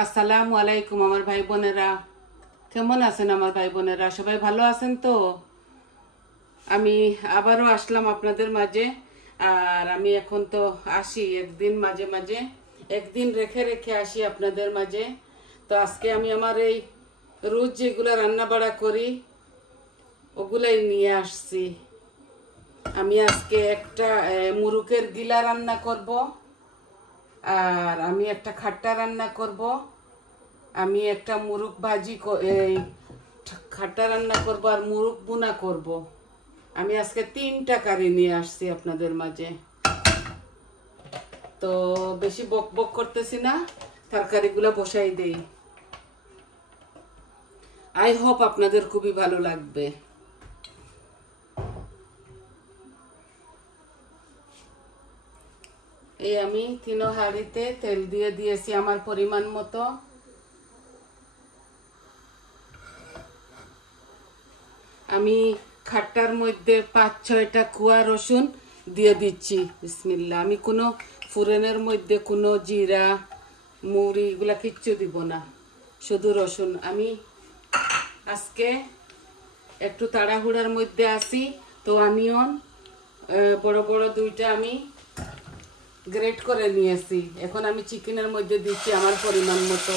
আসসালামু আলাইকুম আমার ভাই বোনেরা, কেমন আছেন আমার ভাই বোনেরা? সবাই ভালো আছেন তো? আমি আবারও আসলাম আপনাদের মাঝে। আর আমি এখন তো আসি একদিন মাঝে মাঝে, একদিন রেখে রেখে আসি আপনাদের মাঝে। তো আজকে আমি আমার এই রোজ যেগুলো রান্না বাড়া করি ওগুলাই নিয়ে আসছি। আমি আজকে একটা মুরুকের গিলা রান্না করব, আর আমি একটা খাট্টা রান্না করব, আমি একটা মুরুক ভাজি এই খাট্টা রান্না করব, আর মুরুক বুনা করব। আমি আজকে 3টা কারি নিয়ে আসছি আপনাদের মাঝে। তো বেশি বক বক করতেছি না, তরকারিগুলো বসাই দেই। আই হোপ আপনাদের খুবই ভালো লাগবে। এই আমি 3 হাঁড়িতে তেল দিয়ে দিয়েছি আমার পরিমাণ মতো। আমি খাট্টার মধ্যে 5-6টা কুয়া রসুন দিয়ে দিচ্ছি। বিসমিল্লাহ। আমি কোনো ফুরনের মধ্যে কোনো জিরা মুড়ি এগুলা কিচ্ছু দিব না, শুধু রসুন। আমি আজকে একটু তাড়াহুড়ার মধ্যে আসি, তো অনিয়ন বড় বড় 2টা আমি গ্রেট করে নিয়েছি। এখন আমি চিকেনের মধ্যে দিচ্ছি আমার পরিমাণ মতো।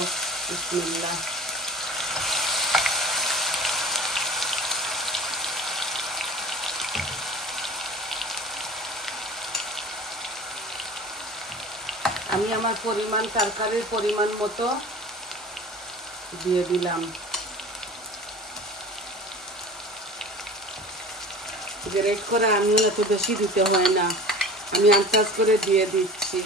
বিসমিল্লাহ। আমি আমার পরিমাণ তরকারির পরিমাণ মতো দিয়ে দিলাম। গ্রেট করে আমিও এত বেশি দিতে হয় না, আমি আন্দাজ করে দিয়ে দিচ্ছি।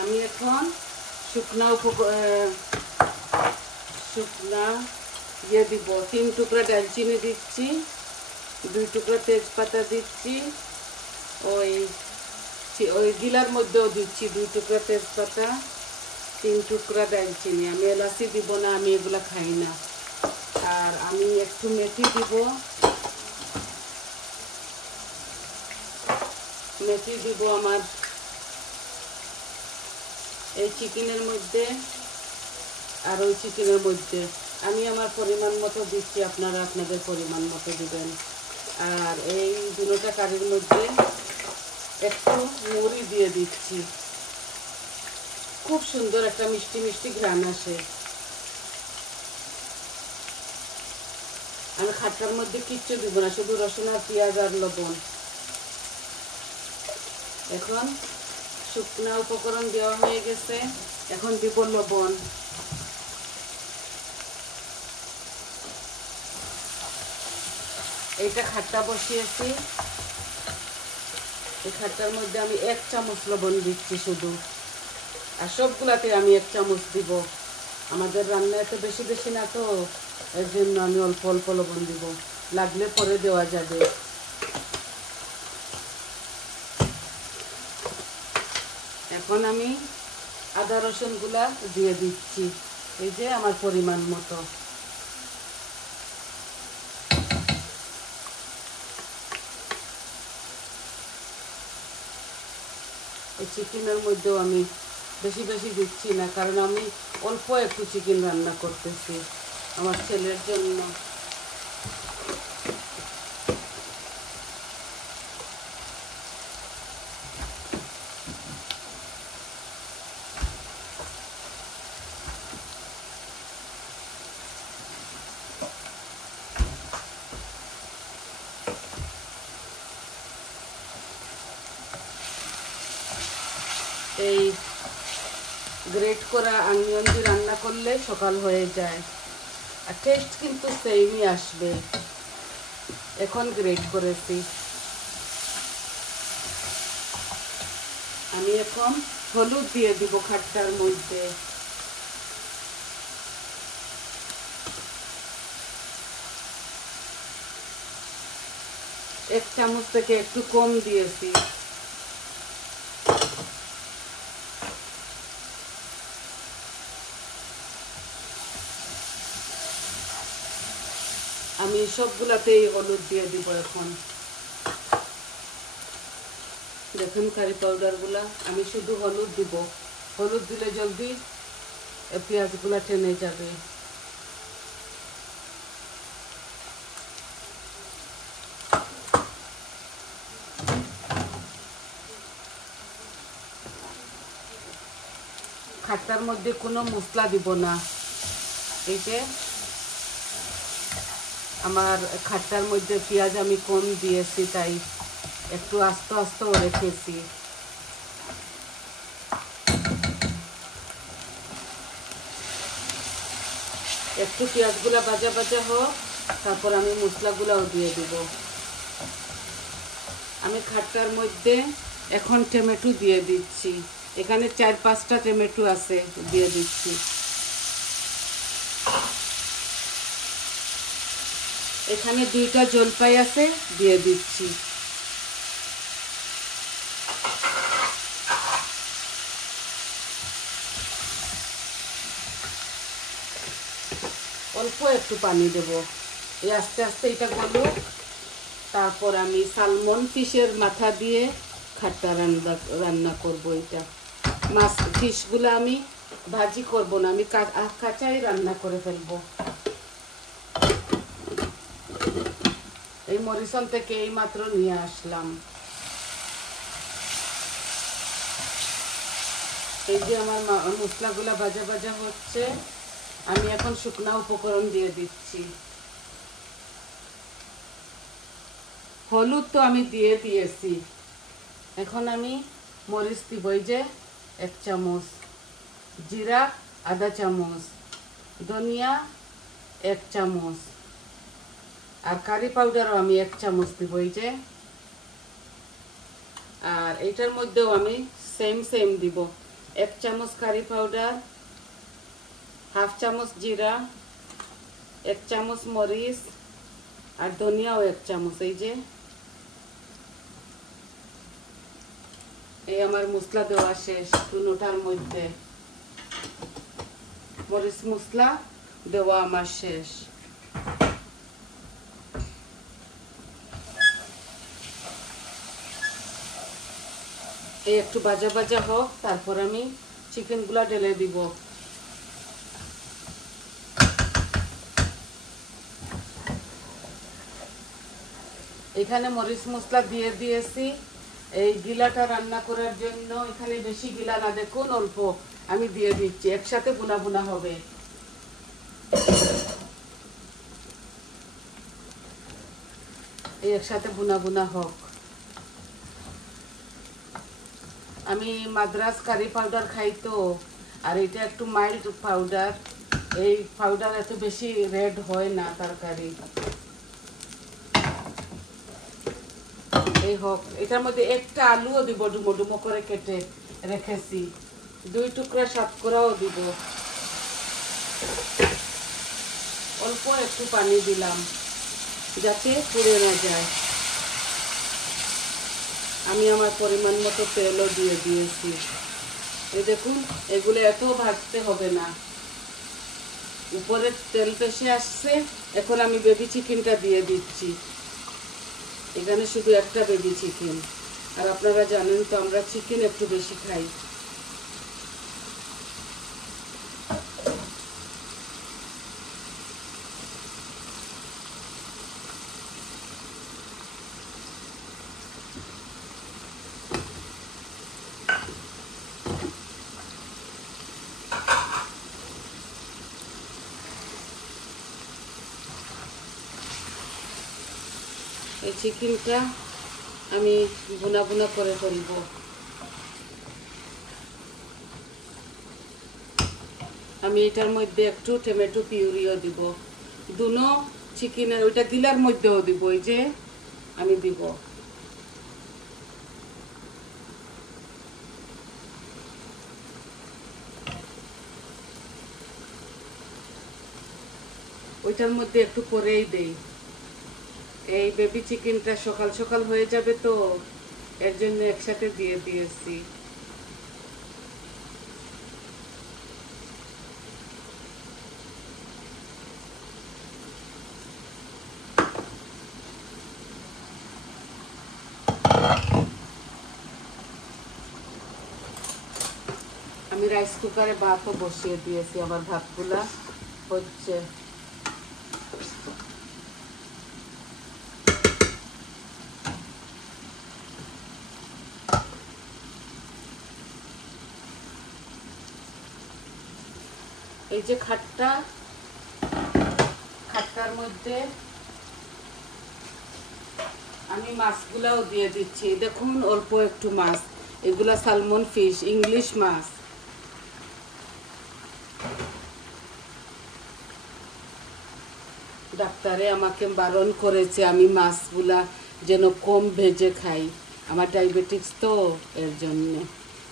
আমি এখন শুকনা দিব। 3 টুকরা ডালচিনি দিচ্ছি, 2 টুকরা তেজপাতা দিচ্ছি, ওই ওই গিলার মধ্যেও দিচ্ছি 2 টুকরা তেজপাতা, 3 টুকরা ডালচিনি। আমি এলাচি দিব না, আমি এগুলা খাই না। আর আমি একটু মেথি দিব, আমার এই চিকেনের মধ্যে আর ওই চিকেনের মধ্যে। আমি আমার পরিমাণ মতো দিচ্ছি, আপনারা আপনাদের পরিমাণ মতো দিবেন। আর এই 2টা কারির মধ্যে একটু মুড়ি দিয়ে দিচ্ছি, খুব সুন্দর একটা মিষ্টি মিষ্টি ঘ্রাণ আসে। আমি খাট্টার মধ্যে কিচ্ছু দিব না, শুধু রসুন আর পেঁয়াজ আর লবণ। এখন শুকনা উপকরণ দেওয়া হয়ে গেছে, এখন দিব লবণ। এইটা খাট্টা বসিয়েছি, এই খাট্টার মধ্যে আমি 1 চামচ লবণ দিচ্ছি শুধু, আর সবগুলাতে আমি 1 চামচ দিব। আমাদের রান্না এত বেশি বেশি না, তো এর জন্য আমি অল্প অল্প লবণ দিব, লাগলে পরে দেওয়া যাবে। এখন আমি আদা রসুনগুলা দিয়ে দিচ্ছি, এই যে আমার পরিমাণ মতো। এই চিকেনের মধ্যেও আমি বেশি বেশি দিচ্ছি না, কারণ আমি অল্প একটু চিকেন রান্না করতেছি আমার ছেলের জন্য। এই গ্রেট করা অনিয়ন দিয়ে রান্না করলে সকাল হয়ে যায়, আর টেস্ট কিন্তু সেমই আসবে। এখন গ্রেট করেছি। আমি এখন হলুদ দিয়ে দিব খাট্টার মধ্যে। এক চামচ থেকে একটু কম দিয়েছি। আমি সবগুলাতেই হলুদ দিয়ে দিব এখন। দেখুন কারি পাউডারগুলা আমি শুধু হলুদ দিব, হলুদ দিলে জলদি পেঁয়াজগুলা টেনে যাবে। খাট্টার মধ্যে কোনো মশলা দিব না। এই যে আমার খাট্টার মধ্যে পেঁয়াজ আমি কম দিয়েছি, তাই একটু আস্তে আস্তে রেখেছি। একটু পেঁয়াজগুলা ভাজা ভাজা হোক, তারপর আমি মশলাগুলাও দিয়ে দিব। আমি খাট্টার মধ্যে এখন টমেটো দিয়ে দিচ্ছি। এখানে 4-5টা টমেটো আছে, দিয়ে দিচ্ছি। এখানে 2টা জলপাই আছে, দিয়ে দিচ্ছি। অল্প একটু পানি দেব, এই আস্তে আস্তে এটা গলুক। তারপর আমি সালমন ফিশের মাথা দিয়ে খাট্টা রান্না করব। এটা মাছ ফিশগুলো আমি ভাজি করব না, আমি কাঁচাই রান্না করে ফেলবো। এই মরিসন থেকে এই মাত্র নিয়ে আসলাম। এই যে আমার মশলাগুলা ভাজা ভাজা হচ্ছে, আমি এখন শুকনা উপকরণ দিয়ে দিচ্ছি। হলুদ তো আমি দিয়ে দিয়েছি, এখন আমি মরিচ দিব। এই যে 1 চামচ, জিরা আধা চামচ, ধনিয়া 1 চামচ, আর কারি পাউডারও আমি 1 চামচ দিব। এই যে, আর এইটার মধ্যেও আমি সেম দিব। 1 চামচ কারি পাউডার, 1/2 চামচ জিরা, 1 চামচ মরিচ, আর ধনিয়াও 1 চামচ। এই যে এই আমার মশলা দেওয়া শেষ। দুটোটার মধ্যে মরিচ মশলা দেওয়া আমার শেষ। এই একটু ভাজা ভাজা হোক, তারপর আমি চিকেনগুলা ঢেলে দিব। এখানে মরিচ মশলা দিয়ে দিয়েছি এই গিলাটা রান্না করার জন্য। এখানে বেশি গিলা না, দেখুন অল্প আমি দিয়ে দিচ্ছি, একসাথে বুনা বুনা হবে। এই একসাথে বুনা বুনা হোক। আমি মাদ্রাস কারি পাউডার খাই তো, আর এটা একটু মাইল্ড পাউডার। এই পাউডার এত বেশি রেড হয় না তরকারি। এই হোক, এটার মধ্যে একটা আলুও দিব, ডুমো ডুমো করে কেটে রেখেছি। 2 টুকরা সাতকরাও দিব। অল্প একটু পানি দিলাম যাতে পুড়ে না যায়। আমি আমার পরিমাণ মতো তেলও দিয়ে দিয়েছি। এই দেখুন, এগুলো এত ভাজতে হবে না, উপরে তেল ভেসে আসছে। এখন আমি বেবি চিকেনটা দিয়ে দিচ্ছি। এখানে শুধু একটা বেবি চিকেন, আর আপনারা জানেন তো আমরা চিকেন একটু বেশি খাই। এই চিকেনটা আমি বুনা বুনা করে ফেলবো। আমি এটার মধ্যে একটু টমেটো পিউরিও দিব। দুনো চিকেনের ওইটা গিলার মধ্যেও দিব। এই যে আমি দিব। ওইটার মধ্যে একটু করেই দেই। এই বেবি চিকেনটা সকাল সকাল হয়ে যাবে তো, এর জন্য একসাথে দিয়ে দিয়েছি। আমি রাইস কুকারে ভাতও বসিয়ে দিয়েছি, আমার ভাতগুলা হচ্ছে। এই যে খাট্টার মধ্যে আমি মাছগুলাও দিয়ে দিচ্ছি। দেখুন অল্প একটু মাছ, এগুলা সালমন ফিশ, ইংলিশ মাছ। ডাক্তারে আমাকে বারণ করেছে আমি মাছগুলা যেন কম ভেজে খাই, আমার ডায়াবেটিস তো, এর জন্যে।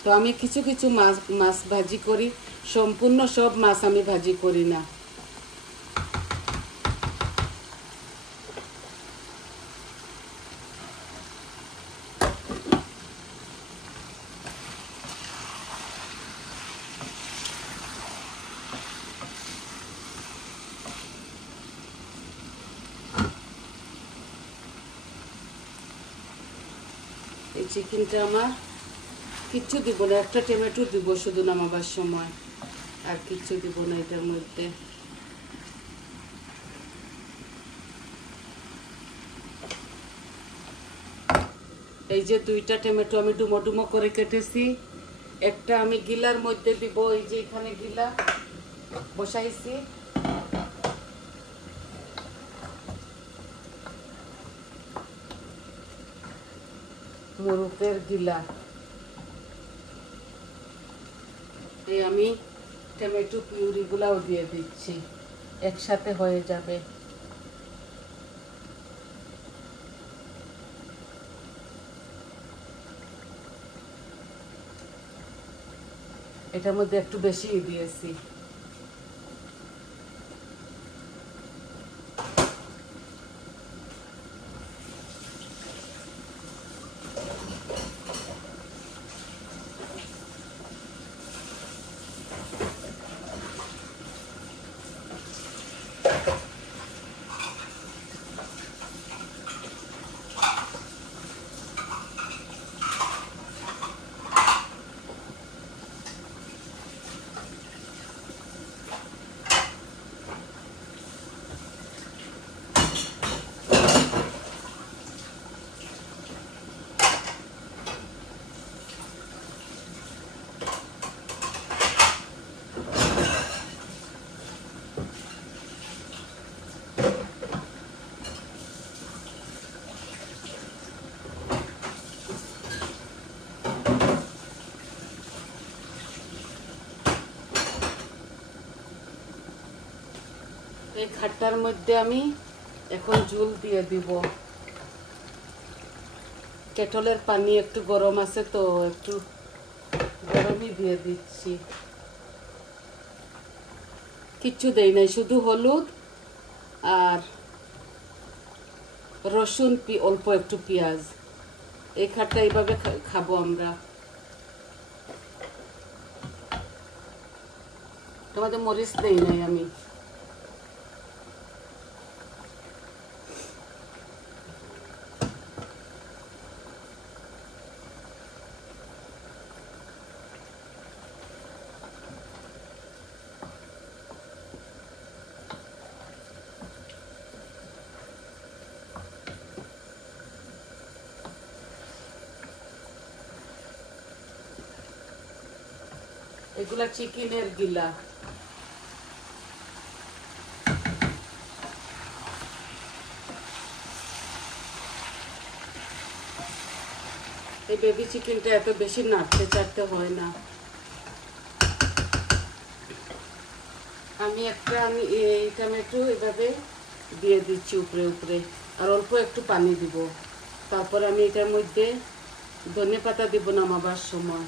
তো আমি কিছু কিছু মাছ ভাজি করি, সম্পূর্ণ সব মাছ আমি ভাজি করি না। এই চিকেনটা আমার কিচ্ছু দিব না, একটা টমেটো দিব শুধু নামাবার সময়, আর কিচ্ছু দিব না এটার মধ্যে। এই যে 2টা টমেটো আমি ডুমো ডুমো করে কেটেছি, একটা আমি গিলার মধ্যে দিব। এই যে এখানে গিলা বসাইছি, মুরুকের গিলা। এই আমি টমেটো পিউরিগুলাও দিয়ে দিচ্ছি, একসাথে হয়ে যাবে। এটার মধ্যে একটু বেশি দিয়েছি। এই খাট্টার মধ্যে আমি এখন ঝোল দিয়ে দিব। কেটলের পানি একটু গরম আছে তো একটু গরমই দিয়ে দিচ্ছি। কিচ্ছু দেই নাই, শুধু হলুদ আর রসুন, অল্প একটু পেঁয়াজ। এই খাটটা এইভাবে খাবো আমরা। তোমাদের মরিচ দেই নাই আমি। এগুলা চিকেনের গিলা। এই বেবি চিকেনটা এত বেশি নাড়তে চাড়তে হয় না। আমি এই টমেটো এভাবে দিয়ে দিচ্ছি উপরে উপরে, আর অল্প একটু পানি দিব। তারপর আমি এটার মধ্যে ধনেপাতা দিব নামাবার সময়।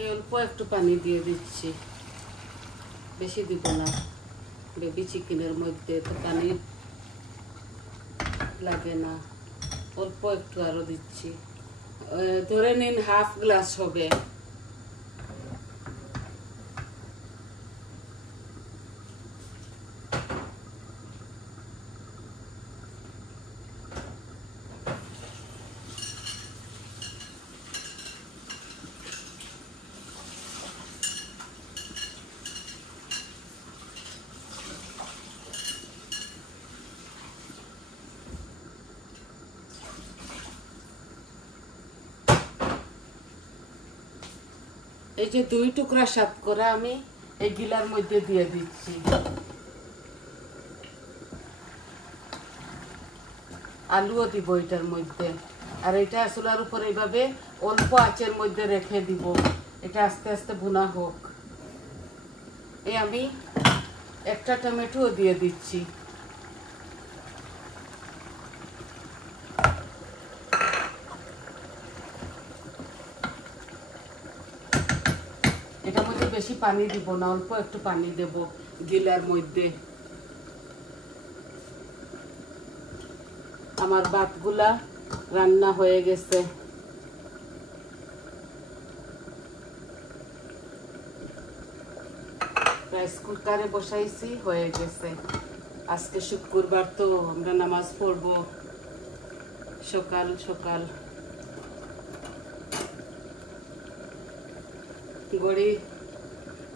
এই অল্প একটু পানি দিয়ে দিচ্ছি, বেশি দিব না। বেবি চিকেনের মধ্যে তো পানি লাগে না, অল্প একটু আরো দিচ্ছি। ধরে নিন হাফ গ্লাস হবে। এই যে 2 টুকরা সাতকরা আমি এই গিলার মধ্যে দিয়ে দিচ্ছি। আলুও দিব এটার মধ্যে। আর এটা চুলার উপর এইভাবে অল্প আঁচের মধ্যে রেখে দিব, এটা আস্তে আস্তে ভুনা হোক। এই আমি একটা টমেটোও দিয়ে দিচ্ছি। এটার মধ্যে বেশি পানি দিব না, অল্প একটু পানি দেব গিলার মধ্যে। আমার ভাতগুলা রান্না হয়ে গেছে। রাইস কুকারে বসাইছি, হয়ে গেছে। আজকে শুক্রবার তো আমরা নামাজ পড়ব সকাল সকাল। ঘড়ি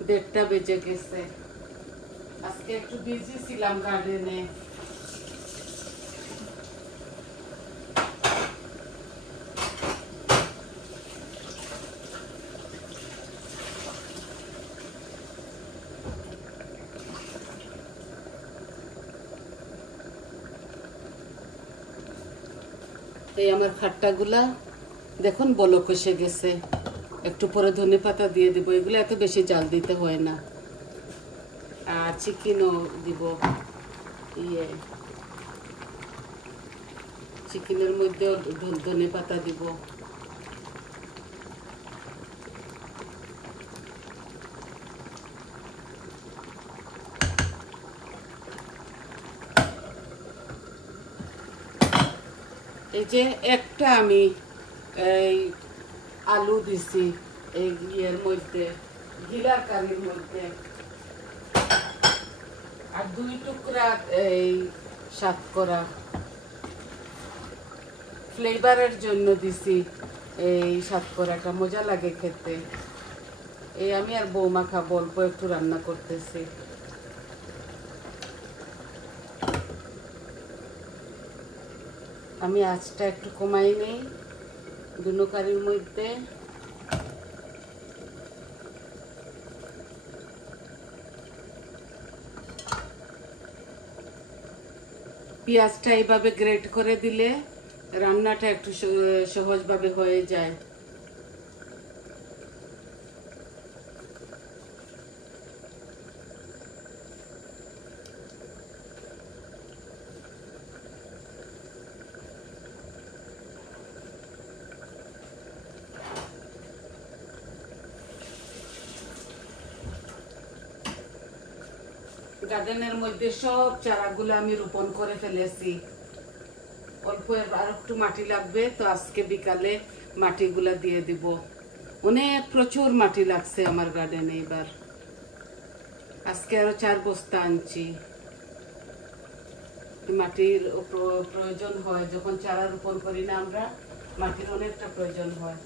1:30 বেজে গেছে। আজকে একটু বিজি ছিলাম গার্ডেনে। এই আমার খাট্টাগুলা দেখুন বলক এসে গেছে। একটু পরে ধনেপাতা দিয়ে দিব। এগুলো এত বেশি জাল দিতে হয় না। আর চিকেনও দিব। চিকেনের মধ্যেও ধনেপাতা দিব। এই যে একটা আমি এই আলু দিছি এই ইয়ের মধ্যে, গিলার কারির মধ্যে। আর 2 টুকরা এই সাতকরা ফ্লেভারের জন্য দিছি। এই সাতকরাটা মজা লাগে খেতে। এই আমি আর বৌমা খাবো, অল্প একটু রান্না করতেছি। আমি আঁচটা একটু কমাই নেই দুনো কারির মধ্যে। পেঁয়াজটা এইভাবে গ্রেট করে দিলে রান্নাটা একটু সহজভাবে হয়ে যায়। গার্ডেনের মধ্যে সব চারাগুলো আমি রোপণ করে ফেলেছি। অল্প আর একটু মাটি লাগবে, তো আজকে বিকালে মাটিগুলা দিয়ে দিব। অনেক প্রচুর মাটি লাগছে আমার গার্ডেনে এবার। আজকে আরো 4 বস্তা আনছি। মাটির প্রয়োজন হয় যখন চারা রোপণ করি না আমরা, মাটির অনেকটা প্রয়োজন হয়।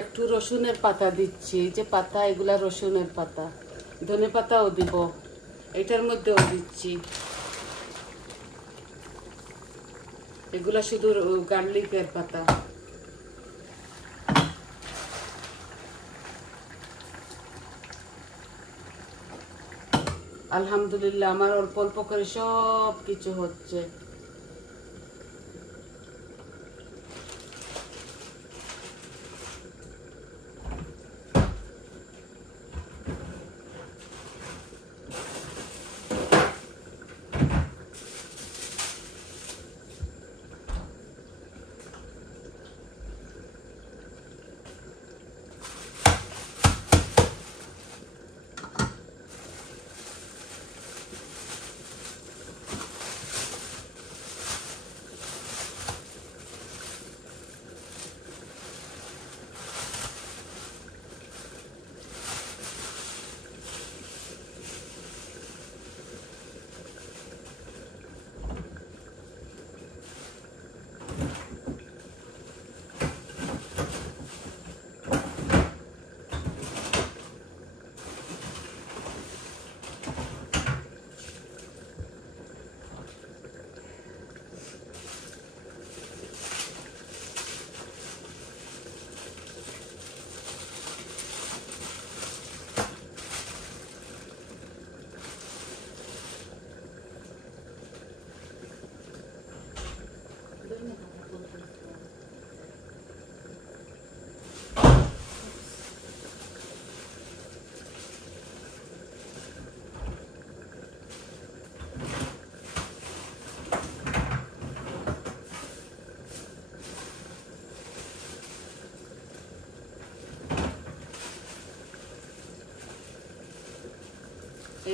একটু রসুনের পাতা দিচ্ছি। এই যে পাতা, এগুলা রসুনের পাতা। ধনে পাতাও দিব, এটার মধ্যেও দিচ্ছি। এগুলা শুধু গার্লিকের পাতা। আলহামদুলিল্লাহ আমার অল্প অল্প করে সব কিছু হচ্ছে।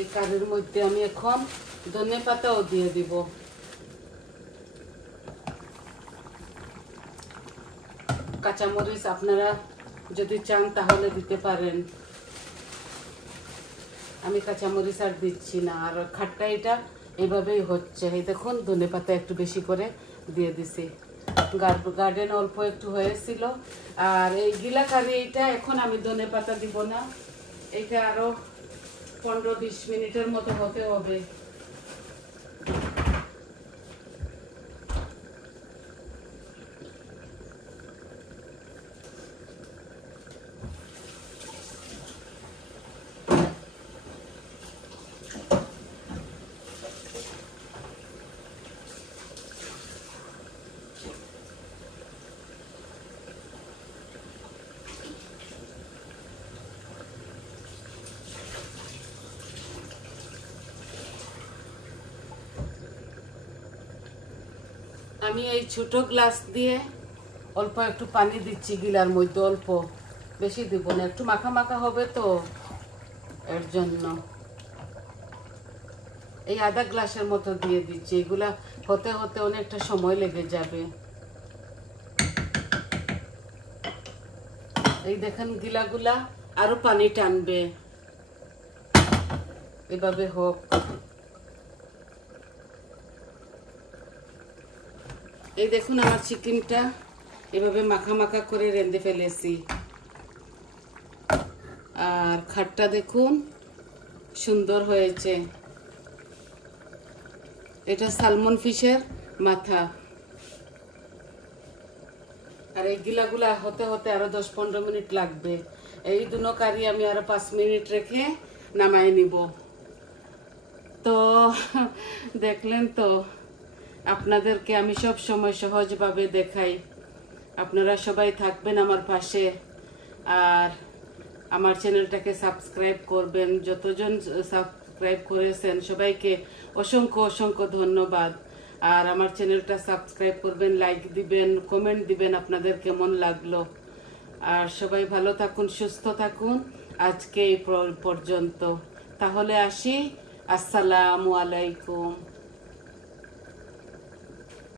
এই কারির মধ্যে আমি এখন ধনে পাতাও দিয়ে দিব। কাঁচামরিচ আপনারা যদি চান তাহলে দিতে পারেন, আমি কাঁচামরিচ আর দিচ্ছি না। আর খাট্টা এটা এইভাবেই হচ্ছে। এই দেখুন ধনে পাতা একটু বেশি করে দিয়ে দিছি, গার্ডেন অল্প একটু হয়েছিল। আর এই গিলা কারি এইটা এখন আমি ধনে পাতা দিব না, এইটা আরো 15-20 মিনিটের মতো হতে হবে। আমি এই ছোট গ্লাস দিয়ে অল্প একটু পানি দিচ্ছি গিলার মধ্যে, অল্প, বেশি দিব না, একটু মাখা মাখা হবে তো এর জন্য। এই আধা গ্লাসের মতো দিয়ে দিচ্ছি, এগুলা হতে হতে অনেকটা সময় লেগে যাবে। এই দেখেন গিলাগুলা আরো পানি টানবে, এভাবে হোক। এই দেখুন আমার চিকেনটা এভাবে মাখা মাখা করে রেঁধে ফেলেছি। আর খাটটা দেখুন সুন্দর হয়েছে। এটা সালমন ফিশের মাথা। আর এই গিলাগুলা হতে হতে আরো 10-15 মিনিট লাগবে। এই দুনো কারি আমি আরো 5 মিনিট রেখে নামাই নিব। তো দেখলেন তো, আপনাদেরকে আমি সব সময় সহজভাবে দেখাই। আপনারা সবাই থাকবেন আমার পাশে, আর আমার চ্যানেলটাকে সাবস্ক্রাইব করবেন। যতজন সাবস্ক্রাইব করেছেন সবাইকে অসংখ্য অসংখ্য ধন্যবাদ। আর আমার চ্যানেলটা সাবস্ক্রাইব করবেন, লাইক দিবেন, কমেন্ট দিবেন আপনাদের কেমন লাগলো। আর সবাই ভালো থাকুন, সুস্থ থাকুন। আজকে এই পর্যন্ত, তাহলে আসি। আসসালামু আলাইকুম।